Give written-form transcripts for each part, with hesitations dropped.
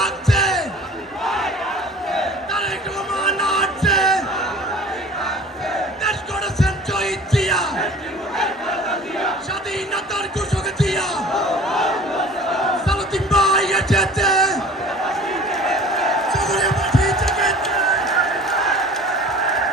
ডাকছে, তারেক রহমান আসছে, দেশ গড়েছেন শহীদ জিয়া, স্বাধীনতার ঘোষক জিয়া, সালাউদ্দিন ভাই এসেছে, চকরিয়াবাসী জেগেছে,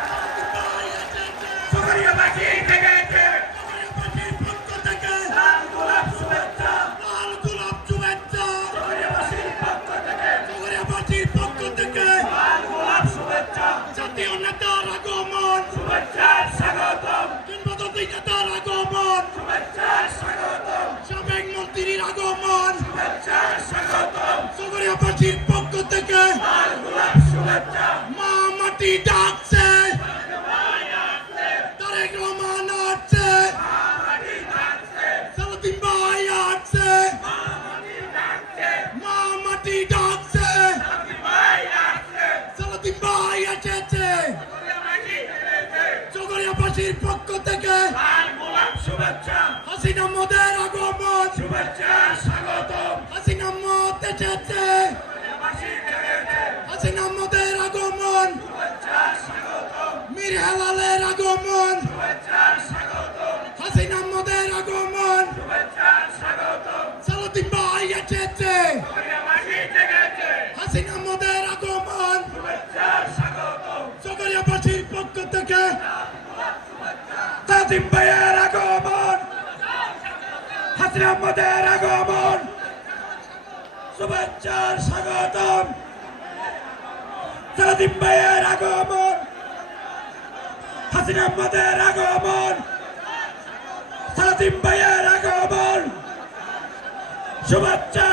সালাউদ্দিন ভাই এসেছে, চকরিয়াবাসী জেগেছে, চকরিয়াবাসীর পক্ষ থেকে লাল গোলাপ শুভেচ্ছা, লাল গোলাপ শুভেচ্ছা, চকরিয়াবাসীর পক্ষ থেকে চকরিয়াবাসীর পক্ষ থেকে লাল গোলাপ শুভেচ্ছা, জাতীয় নেতার আগমন, শুভেচ্ছার স্বাগতম, কিংবদন্তি নেতার আগমন, শুভেচ্ছার স্বাগতম, সাবেক মন্ত্রীর আগমন, শুভেচ্ছার স্বাগতম, চকরিয়াবাসীর পক্ষ থেকে লাল গোলাপ শুভেচ্ছা, মা মাটি ডাকছে, তারেক রহমান আসছে, মাটি ডাকছে, সালাউদ্দিন ভাই আসছে, মাটি ডাকছে, মা মাটি ডাকছে, ভাই ডাকছে, সালাউদ্দিন ভাই এসেছে, চকরিয়াবাসী জেগেছে, চকরিয়াবাসীর পক্ষ থেকে লাল গোলাপ শুভেচ্ছা, হাসিনা মোদের আগমন, শুভেচ্ছার স্বাগতম, হাসিনা মত এসেছে, চকরিয়াবাসী জেগেছে, হাসিনা মোদের আগমন, শুভেচ্ছার স্বাগতম, মীর হেলালের আগমন, শুভেচ্ছার স্বাগতম, হাসিনা মোদের আগমন, শুভেচ্ছার স্বাগতম, সালাউদ্দিন ভাই এসেছে, চকরিয়াবাসী জেগেছে, হাসিনা মোদের আগমন, শুভেচ্ছার স্বাগতম, চকরিয়াবাসীর পক্ষ থেকে সালাউদ্দিন ভাইয়ের আগমন, হাসিনা মোদের আগমন, শুভেচ্ছার স্বাগতম, সালাউদ্দিন ভাইয়ের আগমন, হাসিনা মোদের আগমন, সালাউদ্দিন ভাইয়ের আগমন, শুভেচ্ছা